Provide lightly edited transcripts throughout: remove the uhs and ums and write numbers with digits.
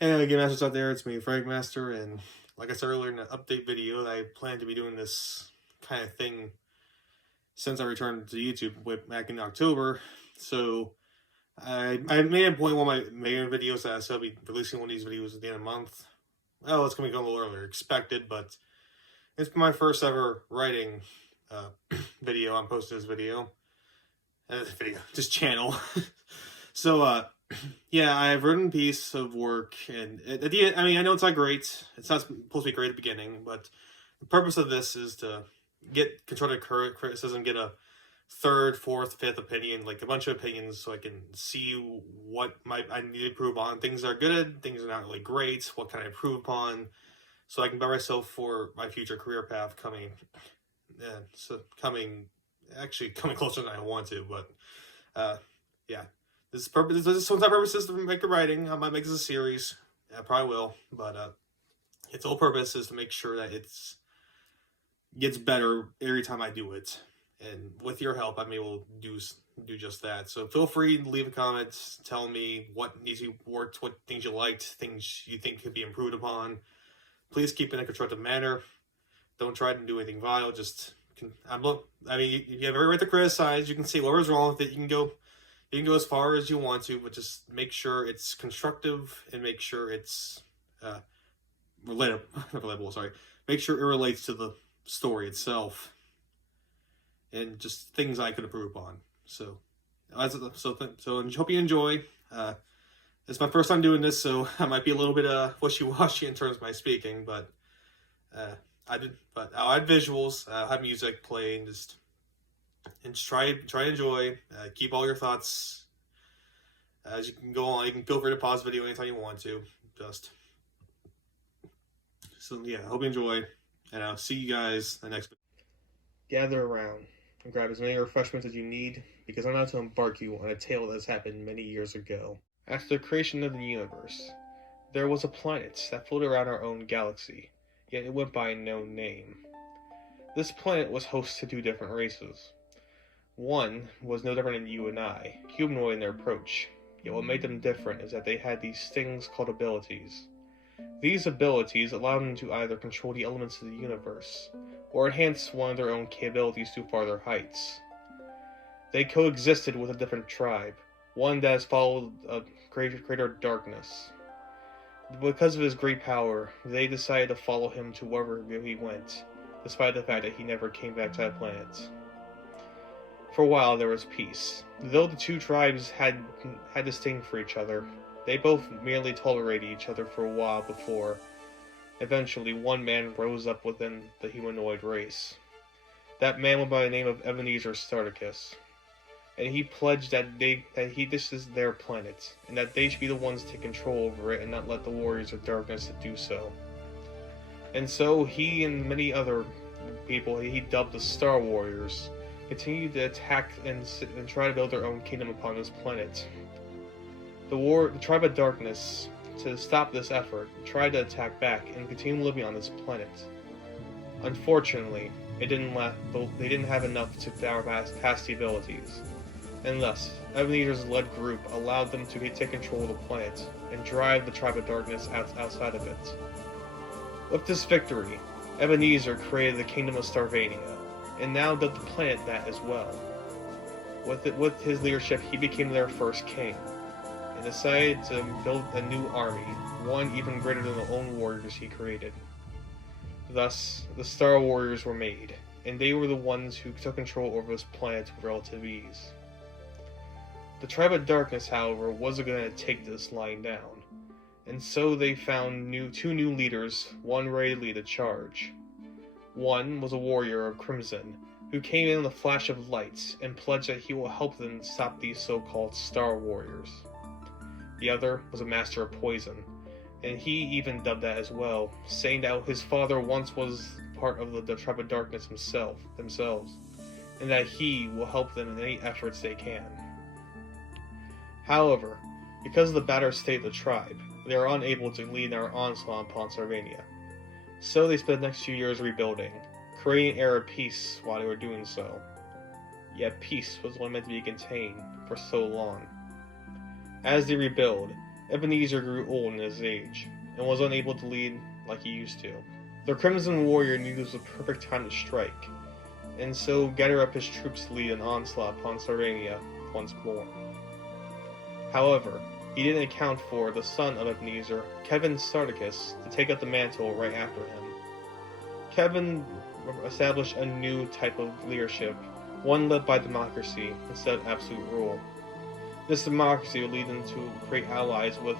Hey, Game Masters out there, it's me, Frank Master, and like I said earlier in the update video, I plan to be doing this kind of thing since I returned to YouTube back in October. So I made a point one of my main videos that I said I'll be releasing one of these videos at the end of the month. Well, it's going to be a little earlier expected, but it's my first ever writing video. I'm posting this this channel. So, yeah, I've written a piece of work, and at the end, I mean, I know it's not great. It's not supposed to be great at the beginning, but the purpose of this is to get constructive criticism, get a third, fourth, fifth opinion, like a bunch of opinions, so I can see what I need to improve on. Things that are good, things that are not really great. What can I improve upon, so I can better myself for my future career path coming. Coming closer than I want to, but yeah. This is my purpose is to make the writing. I might make this a series. I probably will, but its whole purpose is to make sure that it's gets better every time I do it. And with your help, I'm able to do just that. So feel free to leave a comment, tell me what needs to be worked, what things you liked, things you think could be improved upon. Please keep it in a constructive manner. Don't try to do anything vile. You have every right to criticize. You can see whatever's wrong with it. You can go as far as you want to, but just make sure it's constructive and make sure it's relatable. Sorry, make sure it relates to the story itself and just things I could improve upon. So, I hope you enjoy. It's my first time doing this, so I might be a little bit wishy-washy in terms of my speaking, but I'll add visuals, have music playing, just try to enjoy. Keep all your thoughts as you can go on. You can feel free to pause the video anytime you want to. I hope you enjoy, and I'll see you guys in the next video. Gather around and grab as many refreshments as you need, because I'm about to embark you on a tale that has happened many years ago. After the creation of the universe, there was a planet that floated around our own galaxy, yet it went by no name. This planet was host to two different races. One was no different than you and I, humanoid in their approach, yet what made them different is that they had these things called abilities. These abilities allowed them to either control the elements of the universe, or enhance one of their own capabilities to farther heights. They coexisted with a different tribe, one that has followed a greater darkness. Because of his great power, they decided to follow him to wherever he went, despite the fact that he never came back to that planet. For a while there was peace. Though the two tribes had disdain for each other, they both merely tolerated each other for a while before, eventually, one man rose up within the humanoid race. That man went by the name of Ebenezer Starticus, and he pledged that this is their planet, and that they should be the ones to take control over it and not let the warriors of darkness do so. And so he and many other people he dubbed the Star Warriors continued to attack and try to build their own kingdom upon this planet. The tribe of darkness, to stop this effort, tried to attack back and continue living on this planet. Unfortunately, they didn't have enough to power past the abilities, and thus, Ebenezer's led group allowed them to take control of the planet and drive the tribe of darkness outside of it. With this victory, Ebenezer created the kingdom of Starvania, and now dubbed the planet that as well. With his leadership, he became their first king, and decided to build a new army, one even greater than the own warriors he created. Thus, the Star Warriors were made, and they were the ones who took control over this planet with relative ease. The Tribe of Darkness, however, wasn't going to take this lying down, and so they found two new leaders, one ready to lead a charge. One was a warrior of Crimson, who came in a flash of lights and pledged that he will help them stop these so-called Star Warriors. The other was a master of poison, and he even dubbed that as well, saying that his father once was part of the Tribe of Darkness themselves, and that he will help them in any efforts they can. However, because of the battered state of the tribe, they are unable to lead their onslaught upon Sarvania. So they spent the next few years rebuilding, creating an era of peace while they were doing so. Yet peace was only meant to be contained for so long. As they rebuild, Ebenezer grew old in his age, and was unable to lead like he used to. The Crimson Warrior knew this was the perfect time to strike, and so gathered up his troops to lead an onslaught upon Sarvania once more. However, he didn't account for the son of Ebenezer, Kevin Sardicus, to take up the mantle right after him. Kevin established a new type of leadership, one led by democracy instead of absolute rule. This democracy would lead them to create allies with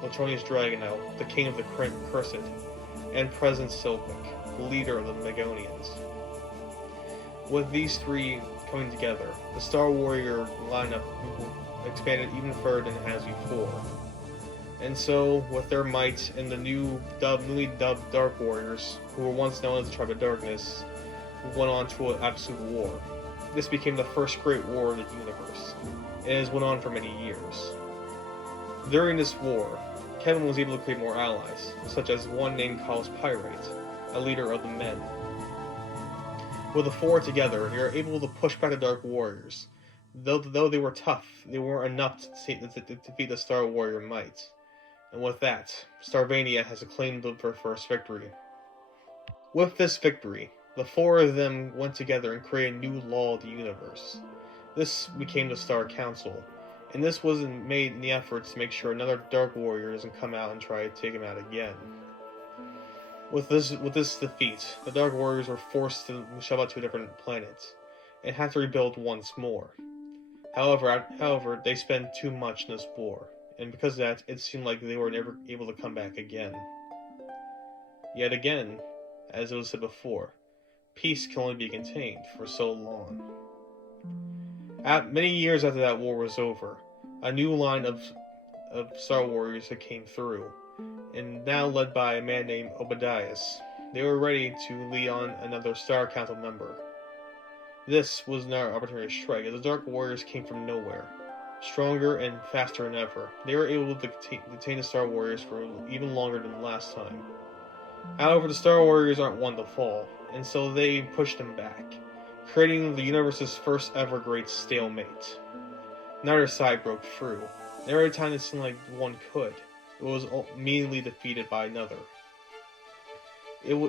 the Latronius Dragonel, the king of the Cursed, and President Silvic, the leader of the Megonians. With these three coming together, the Star Warrior lineup expanded even further than it has before. And so, with their might and the newly dubbed Dark Warriors, who were once known as the Tribe of Darkness, went on to an absolute war. This became the first great war in the universe, and it has went on for many years. During this war, Kevin was able to create more allies, such as one named Callus Pyrite, a leader of the Men. With the four together, they were able to push back the Dark Warriors. Though they were tough, they weren't enough to defeat the Star Warrior might. And with that, Sarvania has acclaimed their first victory. With this victory, the four of them went together and created a new law of the universe. This became the Star Council, and this wasn't made in the efforts to make sure another Dark Warrior doesn't come out and try to take him out again. With this defeat, the Dark Warriors were forced to shove out to a different planet, and had to rebuild once more. However, they spent too much in this war, and because of that, it seemed like they were never able to come back again. Yet again, as it was said before, peace can only be contained for so long. Many years after that war was over, a new line of Star Warriors that came through, and now led by a man named Obadias. They were ready to lead on another Star Council member. This was another opportunity to strike, as the Dark Warriors came from nowhere, stronger and faster than ever. They were able to detain the Star Warriors for even longer than last time. However, the Star Warriors aren't one to fall, and so they pushed them back, creating the universe's first ever great stalemate. Neither side broke through, and every time it seemed like one could, it was immediately defeated by another.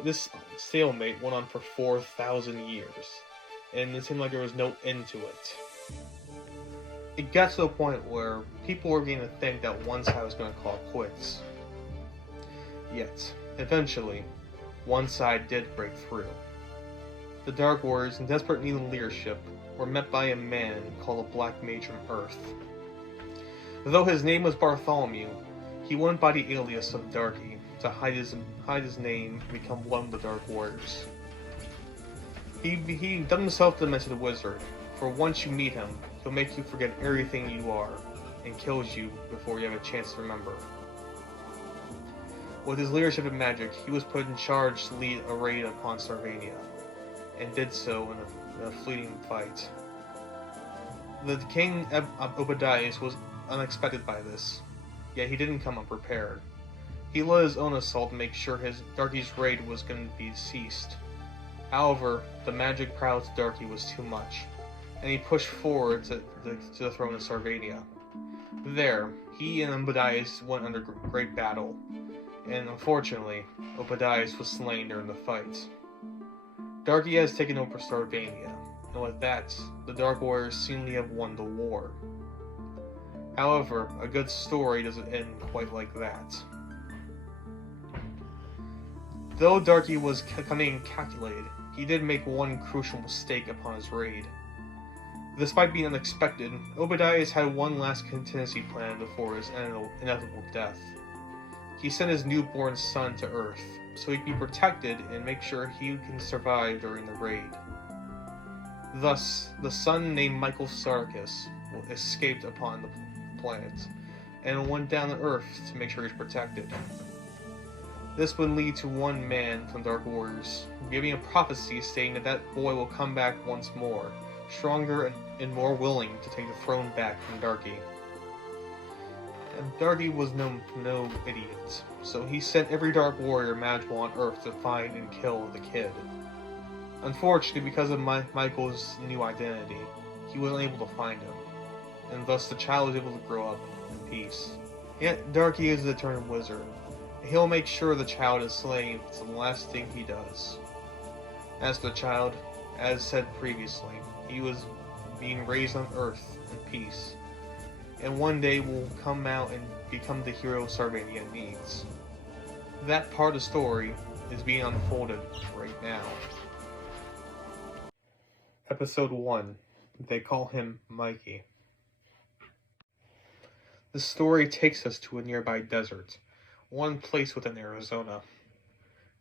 This stalemate went on for 4,000 years, and it seemed like there was no end to it. It got to a point where people were beginning to think that one side was going to call it quits. Yet, eventually, one side did break through. The Dark Warriors, in desperate need of leadership, were met by a man called the Black Mage from Earth. Though his name was Bartholomew, he went by the alias of Darky to hide his name and become one of the Dark Warriors. He dubbed himself the Demented Wizard, for once you meet him, he'll make you forget everything you are, and kills you before you have a chance to remember. With his leadership in magic, he was put in charge to lead a raid upon Sarvania, and did so in a fleeting fight. The king Obadias was unexpected by this, yet he didn't come unprepared. He led his own assault to make sure his Darky's raid was going to be ceased. However, the magic prowess of Darky was too much, and he pushed forward to the throne of Sarvania. There, he and Obadias went under great battle, and unfortunately, Obadias was slain during the fight. Darky has taken over Sarvania, and with that, the Dark Warriors seemingly have won the war. However, a good story doesn't end quite like that. Though Darky was cunning and calculated, he did make one crucial mistake upon his raid. Despite being unexpected, Obadias had one last contingency plan before his inevitable death. He sent his newborn son to Earth, so he could be protected and make sure he can survive during the raid. Thus, the son named Michael Sarkis escaped upon the planet, and went down to Earth to make sure he's protected. This would lead to one man from Dark Warriors giving a prophecy stating that boy will come back once more, stronger and more willing to take the throne back from Darky. And Darky was no idiot, so he sent every Dark Warrior imaginable on Earth to find and kill the kid. Unfortunately, because of Michael's new identity, he wasn't able to find him, and thus the child was able to grow up in peace. Yet Darky is a determined wizard. He'll make sure the child is slain if it's the last thing he does. As for the child, as said previously, he was being raised on Earth in peace, and one day will come out and become the hero Sarvania needs. That part of the story is being unfolded right now. Episode 1. They call him Mikey. The story takes us to a nearby desert, one place within Arizona.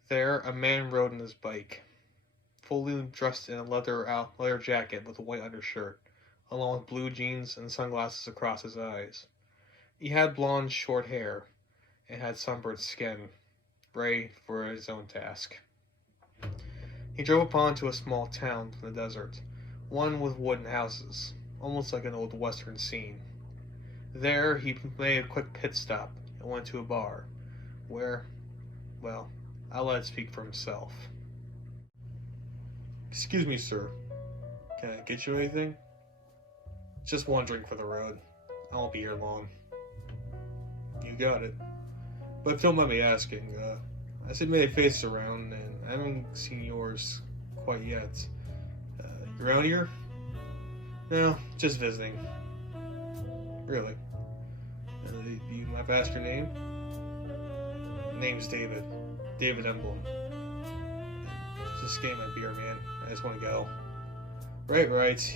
There, a man rode on his bike, fully dressed in a leather jacket with a white undershirt, along with blue jeans and sunglasses across his eyes. He had blonde, short hair, and had sunburned skin, ready for his own task. He drove upon to a small town in the desert, one with wooden houses, almost like an old western scene. There, he made a quick pit stop and went to a bar, where, well, I'll let it speak for himself. Excuse me, sir. Can I get you anything? Just one drink for the road. I won't be here long. You got it. But if you don't mind me asking, I see many faces around, and I haven't seen yours quite yet. You around here? No, just visiting. Really? Do you mind if I ask your name? Name's David. David Emblem. Just getting my beer, man. I just want to go. Right.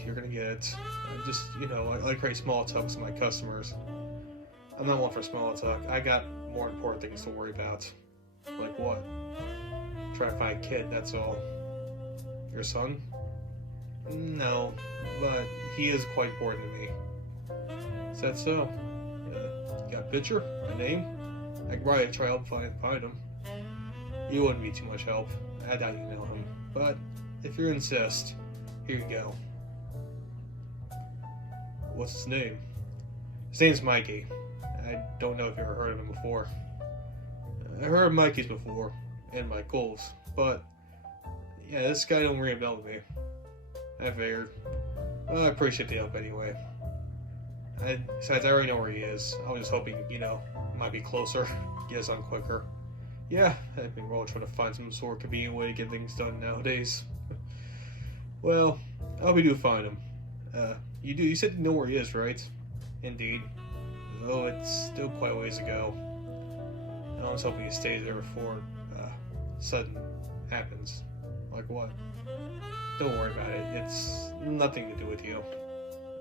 You're gonna get it. I like create small talk with my customers. I'm not one for small talk. I got more important things to worry about. Like what? Try to find a kid, that's all. Your son? No, but he is quite important to me. Is that so? You got a picture? A name? I could probably try to help find him. You wouldn't be too much help. I doubt you know him. But if you insist, here you go. What's his name? His name's Mikey. I don't know if you ever heard of him before. I heard of Mikey's before, and Michael's, but yeah, this guy don't ring a bell to me. I figured. Well, I appreciate the help anyway. Besides, I already know where he is. I was just hoping, might be closer, get us on quicker. Yeah, I've been really trying to find some sort of convenient way to get things done nowadays. Well, I hope you do find him. You said you know where he is, right? Indeed. Though it's still quite a ways to go. I was hoping he stays there before sudden happens. Like what? Don't worry about it. It's nothing to do with you.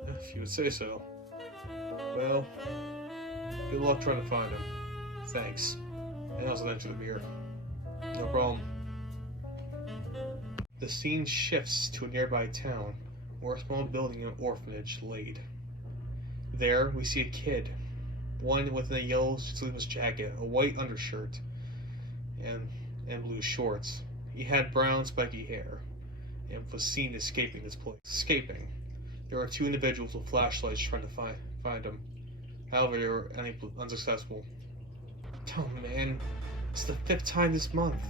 If you would say so. Well, good luck trying to find him. Thanks. And also thanks for the beer. No problem. The scene shifts to a nearby town where a small building and orphanage laid. There we see a kid, one with a yellow sleeveless jacket, a white undershirt, and blue shorts. He had brown spiky hair and was seen escaping this place. There were two individuals with flashlights trying to find him. However, they were unsuccessful. Oh man, it's the 5th time this month.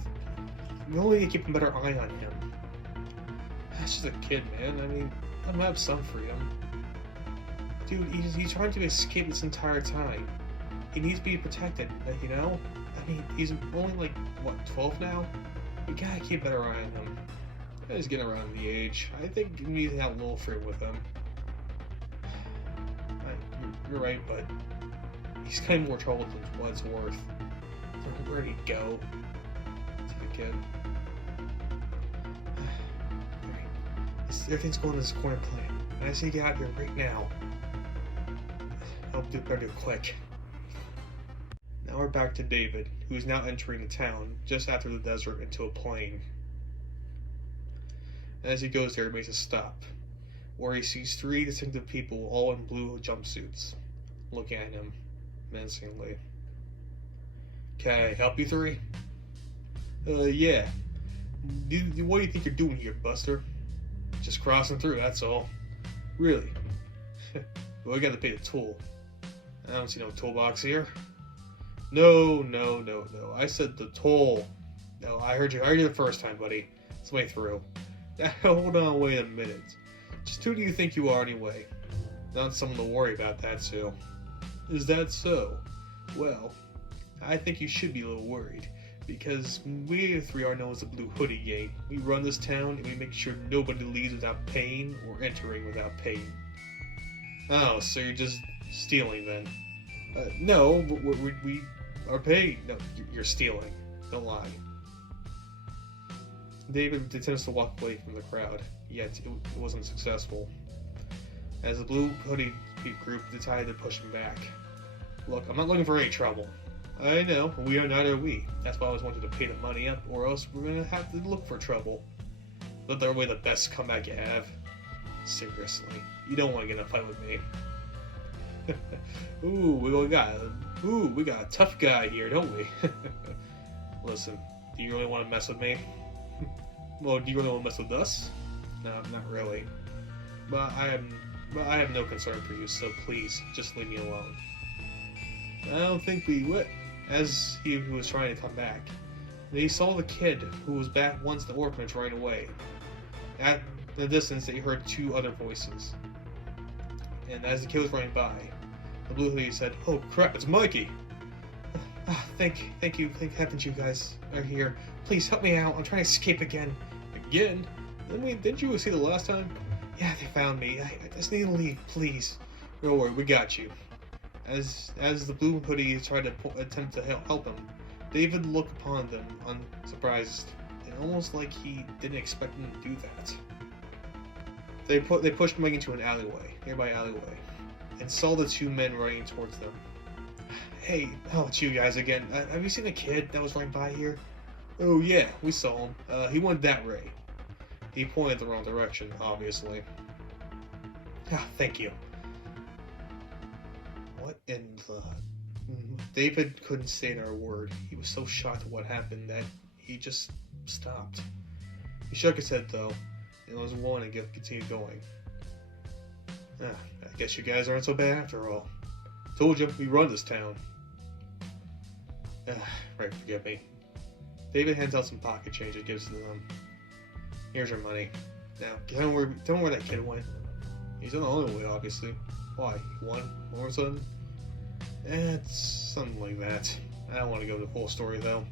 We only need to keep a better eye on him. That's just a kid, man. I mean, let him have some freedom. Dude, he's trying to escape this entire time. He needs to be protected, you know? I mean, he's only 12 now? We gotta keep a better eye on him. He's getting around the age. I think we need to have a little freedom with him. You're right, but he's kind of more trouble than what it's worth. So where'd he go? To the kid. Everything's going to this corner plan. I just need to get out of here right now. I'll do better quick. Now we're back to David, who's now entering the town just after the desert into a plain. As he goes there, he makes a stop, where he sees 3 distinctive people, all in blue jumpsuits, looking at him menacingly. Can I help you 3? Yeah. What do you think you're doing here, Buster? Just crossing through, that's all. Really? Well, I gotta pay the toll. I don't see no toolbox here. No. I said the toll. No, I heard you the first time, buddy. Let's way through. Hold on, wait a minute. Just who do you think you are anyway? Not someone to worry about that, Sue. Is that so? Well, I think you should be a little worried, because we three are known as the Blue Hoodie Gang. We run this town, and we make sure nobody leaves without paying, or entering without paying. Oh, so you're just stealing then? No, we are paying. No, you're stealing. Don't lie. David attempts to walk away from the crowd, yet it wasn't successful, as the Blue Hoodie group decided to push him back. Look, I'm not looking for any trouble. I know, we are neither we. That's why I always wanted to pay the money up, or else we're gonna have to look for trouble. But they're really the best comeback you have. Seriously, you don't want to get in a fight with me. we got a tough guy here, don't we? Listen, do you really want to mess with me? Well, do you really want to mess with us? No, not really. But I have no concern for you, so please, just leave me alone. I don't think we would. As he was trying to come back, they saw the kid who was back once the orphanage right away. At the distance, they heard two other voices. And as the kid was running by, the Blue Hoodie said, "Oh crap, it's Mikey!" Thank you, thank heavens you guys are here. Please help me out, I'm trying to escape again. Again? Didn't you see the last time? Yeah, they found me. I just need to leave, please. Don't worry, we got you. As the Blue Hoodie tried to attempt to help him, David looked upon them unsurprised, and almost like he didn't expect them to do that. They pushed Mike into an nearby alleyway, and saw the two men running towards them. Hey, it's you guys again. Have you seen the kid that was running by here? Oh yeah, we saw him. He went that way. He pointed the wrong direction, obviously. Thank you. What in the... David couldn't say another word. He was so shocked at what happened that he just stopped. He shook his head though, and was willing to continue going. I guess you guys aren't so bad after all. Told you, we run this town. Right, forgive me. David hands out some pocket change and gives it to them. Here's your money. Now, tell me where that kid went. He's on the only way, obviously. Why? He won all of a sudden? It's something like that. I don't want to go to the full story, though.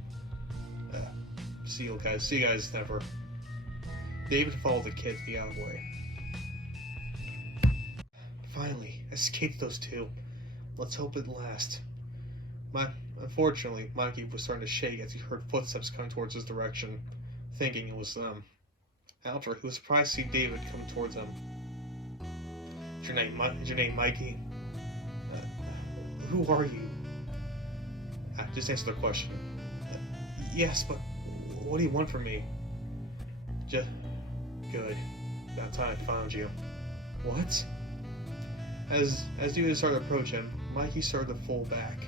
See you guys never. David followed the kid to the alleyway. Finally, escaped those two. Let's hope it lasts. Unfortunately, Mikey was starting to shake as he heard footsteps coming towards his direction, thinking it was them. However, he was surprised to see David coming towards him. Is your name Mikey? Who are you? Just answer the question. Yes, but what do you want from me? Just good. About time I found you. What? As David started to approach him, Mikey started to fall back,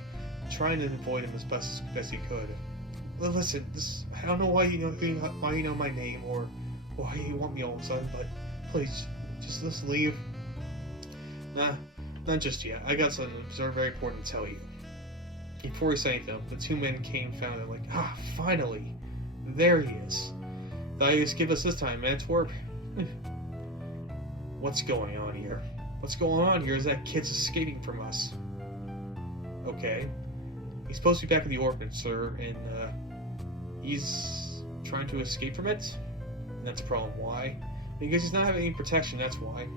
trying to avoid him as best he could. Well, listen, I don't know why you know my name or why you want me all of a sudden, but please, let's leave. Nah, not just yet. I got something very important to tell you. Before he said anything, the two men came and found him like, finally! There he is. Thought you just give us this time, Antwerp. What's going on here? What's going on here is that kid's escaping from us. Okay. He's supposed to be back in the orphanage, sir, and he's trying to escape from it? And that's a problem. Why? Because he's not having any protection, that's why.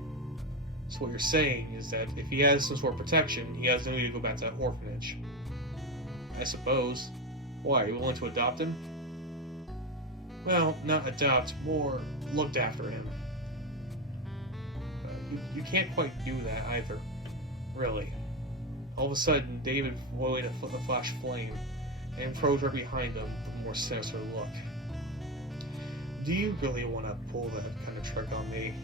So what you're saying is that if he has some sort of protection, he has no need to go back to that orphanage. I suppose. Why, are you willing to adopt him? Well, not adopt, more looked after him. You can't quite do that either. Really. All of a sudden, David waved a flash flame and approached right behind them with a more sinister look. Do you really want to pull that kind of trick on me?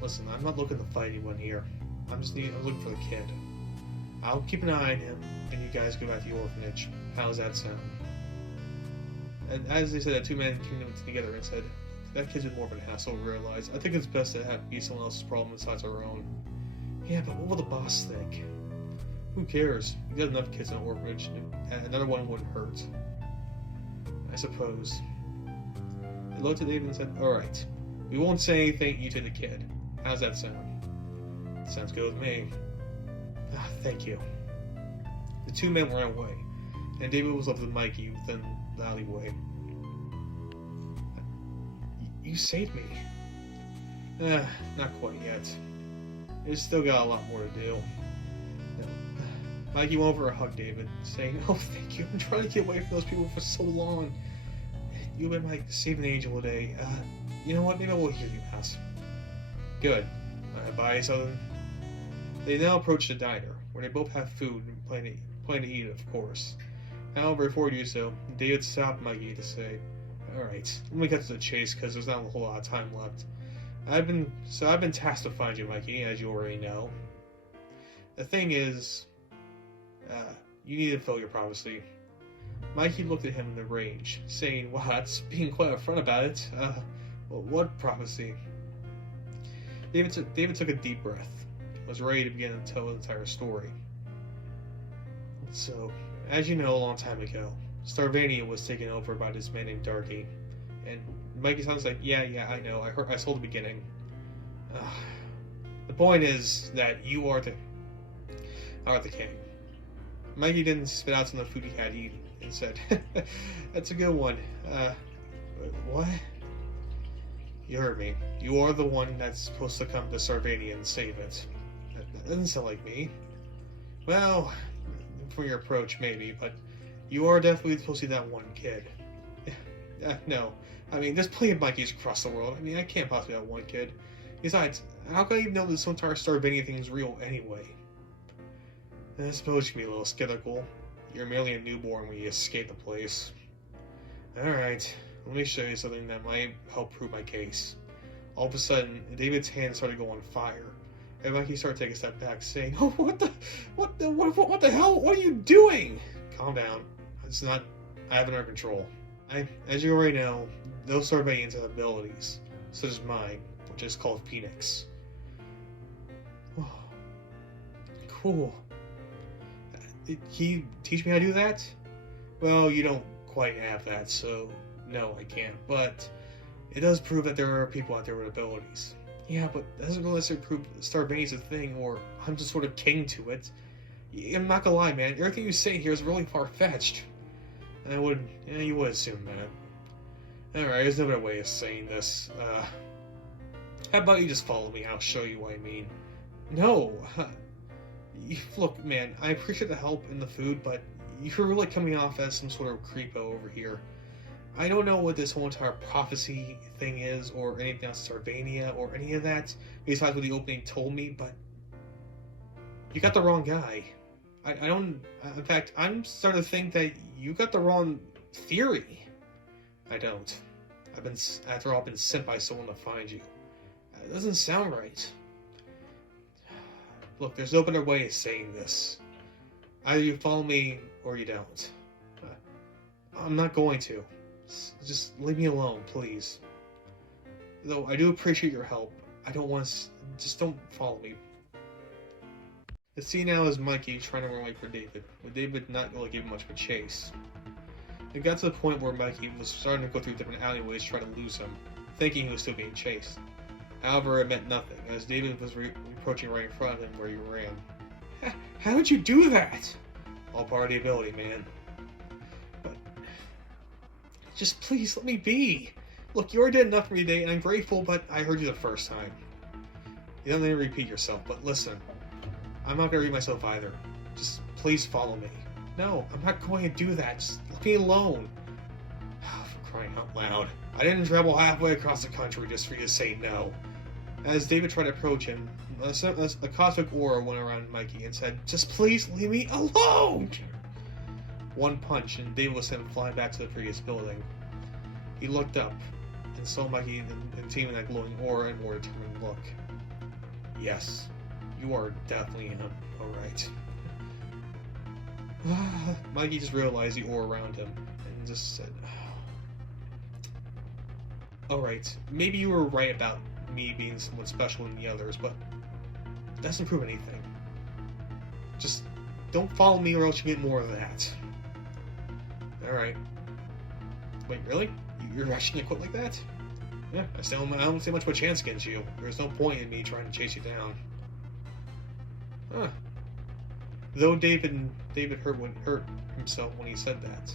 Listen, I'm not looking to fight anyone here. I'm looking for the kid. I'll keep an eye on him, and you guys go back to the orphanage. How's that sound? And as they said, the two men came together and said, that kid's been more of a hassle to realize. I think it's best to have be someone else's problem besides our own. Yeah, but what will the boss think? Who cares? You got enough kids in an orphanage, and another one wouldn't hurt. I suppose. They looked at David and said, alright, we won't say anything you to the kid. How's that sound? Sounds good with me. Thank you. The two men ran away, and David was left with Mikey within the alleyway. You saved me. Not quite yet. There's still got a lot more to do. Mikey went over and hugged David, saying, "Oh, thank you. I've been trying to get away from those people for so long. You've been my saving angel today. You know what? Maybe I will hear you out." Good. Buy something? They now approached the diner, where they both have food and plan to eat it, of course. However, before you do so, David stopped Mikey to say, "Alright, let me get to the chase, because there's not a whole lot of time left. I've been tasked to find you, Mikey, as you already know. The thing is, you need to fulfill your prophecy." Mikey looked at him in the range, saying, "What? Being quite upfront about it. Well, what prophecy?" David took a deep breath, was ready to begin to tell the entire story. So, as you know, a long time ago, Starvania was taken over by this man named Darky. And Mikey sounds like, yeah, I know, I saw the beginning. The point is that you are the king. Mikey didn't spit out some of the food he had eaten and said, "That's a good one. What? You heard me. You are the one that's supposed to come to Sarvania and save it. That doesn't sound like me." "Well, for your approach, maybe, but you are definitely supposed to be that one kid." No. I mean, there's plenty of Mikeys across the world. I mean, I can't possibly be that one kid. Besides, how can I even know this entire Sarvania thing is real anyway? I suppose you can be a little skeptical. You're merely a newborn when you escape the place. Alright, let me show you something that might help prove my case. All of a sudden, David's hand started going on fire, and Mikey started taking a step back, saying, "Oh, what the hell? What are you doing?" "Calm down. I have it under control. As you already know, those Sarvanians have abilities, such as mine, which is called Phoenix." Oh, cool. Did he teach me how to do that? Well, you don't quite have that, so no, I can't. But it does prove that there are people out there with abilities. Yeah, but that doesn't really necessarily prove Starvania's a thing, or I'm just sort of king to it. I'm not gonna lie, man. Everything you say here is really far-fetched. You would assume that. Alright, there's no better way of saying this. How about you just follow me? I'll show you what I mean. No. Look, man, I appreciate the help and the food, but you're really coming off as some sort of creepo over here. I don't know what this whole entire prophecy thing is, or anything else, Sarvania, or any of that, besides what the opening told me, but you got the wrong guy. I don't... In fact, I'm starting to think that you got the wrong theory. I don't. After all, I've been sent by someone to find you. It doesn't sound right. Look, there's no better way of saying this. Either you follow me, or you don't. I'm not going to. Just leave me alone, please. Though I do appreciate your help, I don't want to... Just don't follow me. The scene now is Mikey trying to run away from David, with David not really giving much of a chase. It got to the point where Mikey was starting to go through different alleyways trying to lose him, thinking he was still being chased. However, it meant nothing, as David was approaching right in front of him where you ran. How did you do that? All part of the ability, man. But... just please let me be. Look, you already did enough for me today, and I'm grateful, but I heard you the first time. You don't need to repeat yourself, but listen. I'm not going to read myself either. Just please follow me. No, I'm not going to do that. Just leave me alone. For crying out loud. I didn't travel halfway across the country just for you to say no. As David tried to approach him, a cosmic aura went around Mikey and said, "Just please leave me alone!" One punch, and David was sent flying back to the previous building. He looked up and saw Mikey and team in that glowing aura and more determined look. Yes. You are definitely him, alright. Mikey just realized the aura around him and just said, "Alright, maybe you were right about me being somewhat special than the others, but it doesn't prove anything. Just don't follow me or else you get more of that." Alright. Wait, really? You're actually gonna quit like that? Yeah, I don't see much of a chance against you. There's no point in me trying to chase you down. Huh. Though David hurt himself when he said that.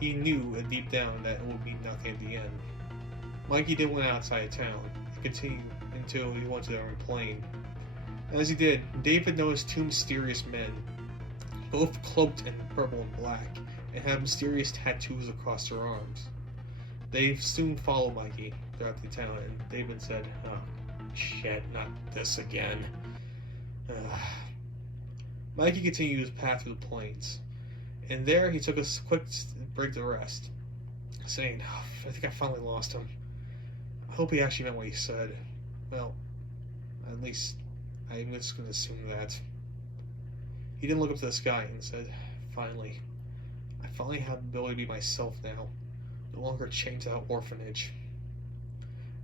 He knew deep down that it would be nothing at the end. Mikey then went outside town and continued until he went to their own plane. As he did, David noticed two mysterious men, both cloaked in purple and black, and had mysterious tattoos across their arms. They soon followed Mikey throughout the town, and David said, "Oh, shit, not this again." Mikey continued his path through the plains, and there he took a quick break to rest, saying, "Oh, I think I finally lost him. I hope he actually meant what he said. Well, at least I'm just going to assume that." He then looked up to the sky and said, "Finally. I finally have the ability to be myself now, no longer chained to that orphanage."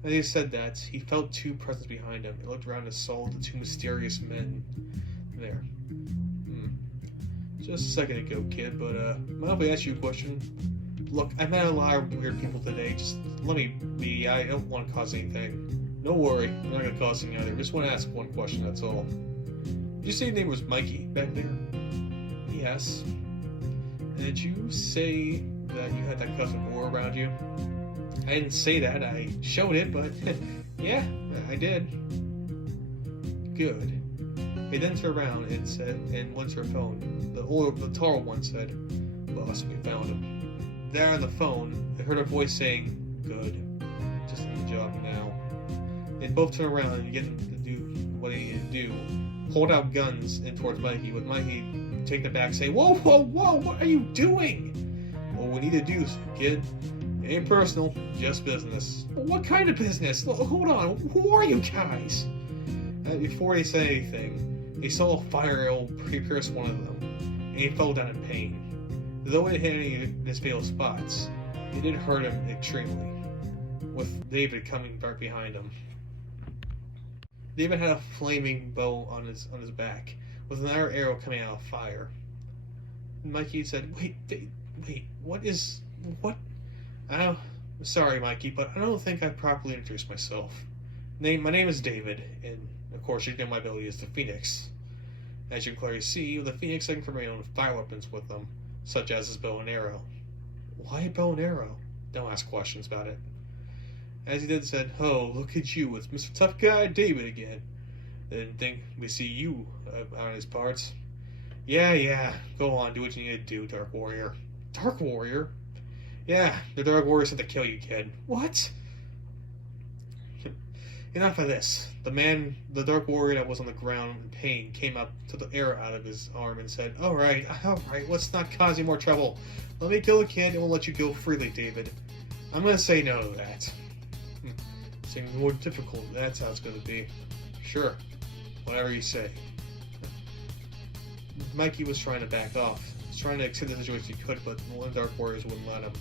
As he said that, he felt two presence behind him and looked around and saw the two mysterious men there. Just a second ago, kid, but mind if I ask you a question? Look, I met a lot of weird people today. Just let me be. I don't want to cause anything. Don't worry, I'm not going to cause anything either. Just want to ask one question, that's all. Did you say your name was Mikey back there? Yes. And did you say that you had that cousin war around you? I didn't say that. I showed it, but yeah, I did. Good. He then turned around and said, and went to her phone. The tall one said, "Boss, we found him." There on the phone, I heard her voice saying, "Good. Just in the job now." They both turned around and get him to do what he needed to do. Pulled out guns and towards Mikey, with Mikey taking it back, saying, "Whoa, whoa, whoa! What are you doing?" "What we need to do, kid. It ain't personal, just business." "What kind of business? Hold on. Who are you guys?" Before they said anything, they saw a fire arrow pierce one of them, and he fell down in pain. Though it hit any of his fatal spots, it did hurt him extremely, with David coming right behind him. David had a flaming bow on his back, with another arrow coming out of fire. Mikey said, wait, what? Sorry, Mikey, but I don't think I properly introduced myself. My name is David, and of course you know my ability is the Phoenix. As you can clearly see, with the Phoenix I can combine on fire weapons with them, such as his bow and arrow. Why a bow and arrow? Don't ask questions about it. As he did said, "Oh, look at you, it's Mr. Tough Guy David again. Didn't think we see you out in his parts." Yeah, go on, do what you need to do, Dark Warrior." "Dark Warrior?" "Yeah, the Dark Warrior sent to kill you, kid." "What?" Enough of this. The Dark Warrior that was on the ground in pain came up, took the arrow out of his arm and said, All right, let's not cause you more trouble. Let me kill the kid and we'll let you go freely, David. I'm gonna say no to that." "Seems more difficult, that's how it's gonna be." "Sure, whatever you say." Mikey was trying to back off. He was trying to accept the situation he could, but one of the Dark Warriors wouldn't let him.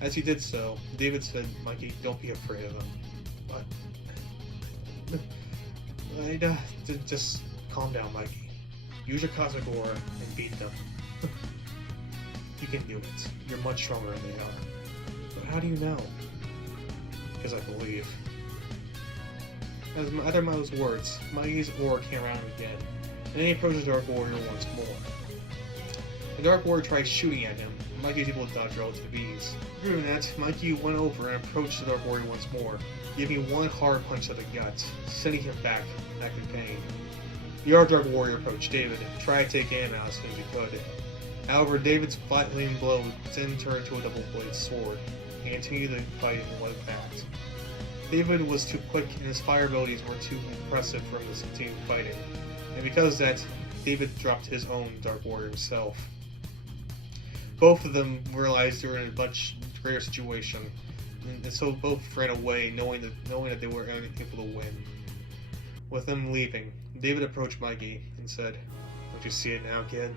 As he did so, David said, "Mikey, don't be afraid of them." "But just calm down, Mikey. Use your cosmic aura and beat them. You can do it. You're much stronger than they are." "But how do you know?" "Because I believe." As uttered those words, Mikey's aura came around again, and then he approached the Dark Warrior once more. The Dark Warrior tried shooting at him. Mikey was able to dodge relative ease. Doing that, Mikey went over and approached the Dark Warrior once more, giving one hard punch to the gut, sending him back in pain. The other Dark Warrior approached David and tried to take him out as soon as he could. However, David's flattening blow then turned to a double-bladed sword, and continued the fight like that. David was too quick, and his fire abilities were too impressive for him to continue fighting, and because of that, David dropped his own Dark Warrior himself. Both of them realized they were in a much greater situation, and so both ran away, knowing that they were unable to win. With them leaving, David approached Mikey and said, "Don't you see it now, kid?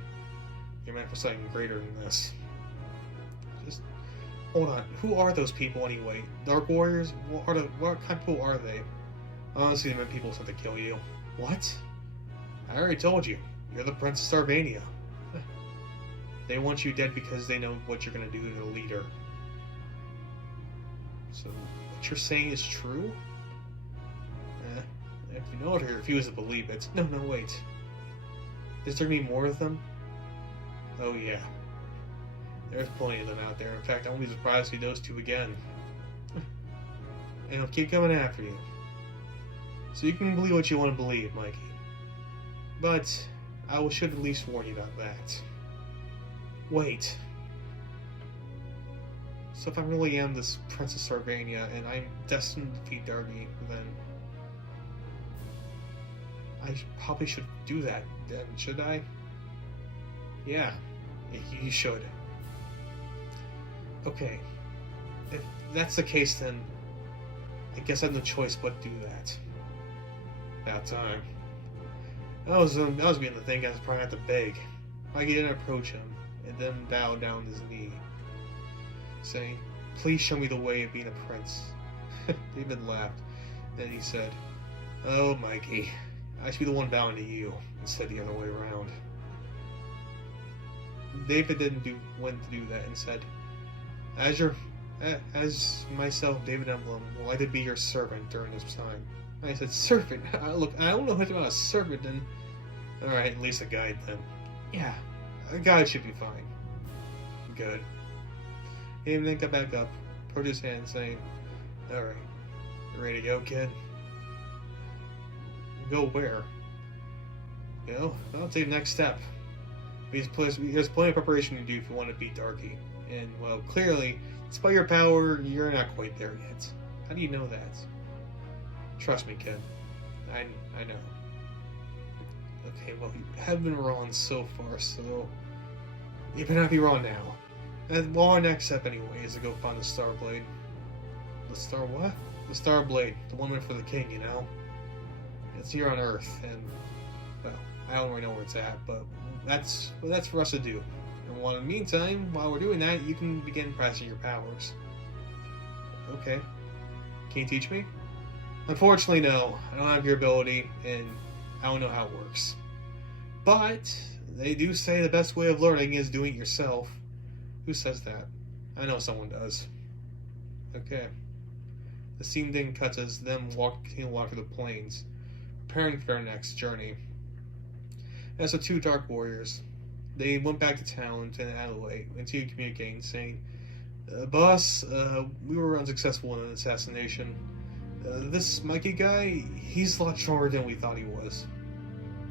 You're meant for something greater than this." Just hold on. Who are those people anyway? Dark Warriors? What kind of people are they? Honestly, they meant people sent to kill you. What? I already told you. You're the Prince of Starvania. They want you dead because they know what you're going to do to the leader. So, what you're saying is true? If you know it or refuse to believe it. No, wait. Is there gonna be more of them? Oh yeah. There's plenty of them out there. In fact, I won't be surprised to see those two again. And they'll keep coming after you. So you can believe what you want to believe, Mikey. But I should at least warn you about that. Wait. So if I really am this Prince of Sarvania and I'm destined to defeat Darby, then I probably should do that then, should I? Yeah, you should. Okay. If that's the case, then I guess I have no choice but to do that. About time. I was beginning to think I was probably have to beg. Mikey didn't approach him, and then bowed down his knee, saying, "Please show me the way of being a prince." David laughed. Then he said, "Oh, Mikey, I should be the one bowing to you, instead the other way around." David didn't want to do that and said, As myself, David Emblem, will I to be your servant during this time." And I said, "Servant? Look, I don't know much about a servant, and..." "Alright, at least a guide then." "Yeah, a guide should be fine." "Good." David then got back up, put his hand, saying, "Alright, you ready to go, kid?" "Go where?" I'll take the next step. There's plenty of preparation to do if you want to beat Darky. And, well, clearly, despite your power, you're not quite there yet. How do you know that? Trust me, kid. I know. Okay, well, you have been wrong so far, so you better not be wrong now. And well, our next step, anyway, is to go find the Starblade. The Star what? The Starblade, the woman for the king, you know? It's here on Earth, and, well, I don't really know where it's at, but that's for us to do. And in the meantime, while we're doing that, you can begin practicing your powers. Okay. Can you teach me? Unfortunately, no. I don't have your ability, and I don't know how it works. But they do say the best way of learning is doing it yourself. Who says that? I know someone does. Okay. The scene then cuts as them continue to walk through the plains, preparing for their next journey. As the two Dark Warriors, they went back to town to Adelaide and continued communicating, saying, "Boss, we were unsuccessful in an assassination. This Mikey guy, he's a lot stronger than we thought he was."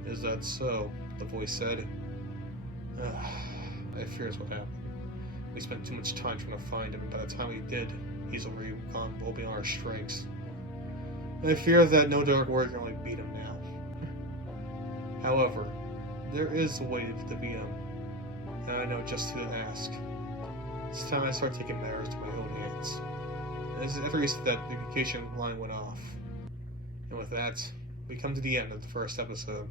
"Is that so?" the voice said. I fear is what happened. We spent too much time trying to find him, and by the time we did, he's already gone well beyond our strengths. I fear that no Dark Warrior can really beat him now. However, there is a way to defeat him, and I know just who to ask. It's time I start taking matters to my own hands. And after he said that, the communication line went off. And with that, we come to the end of the first episode.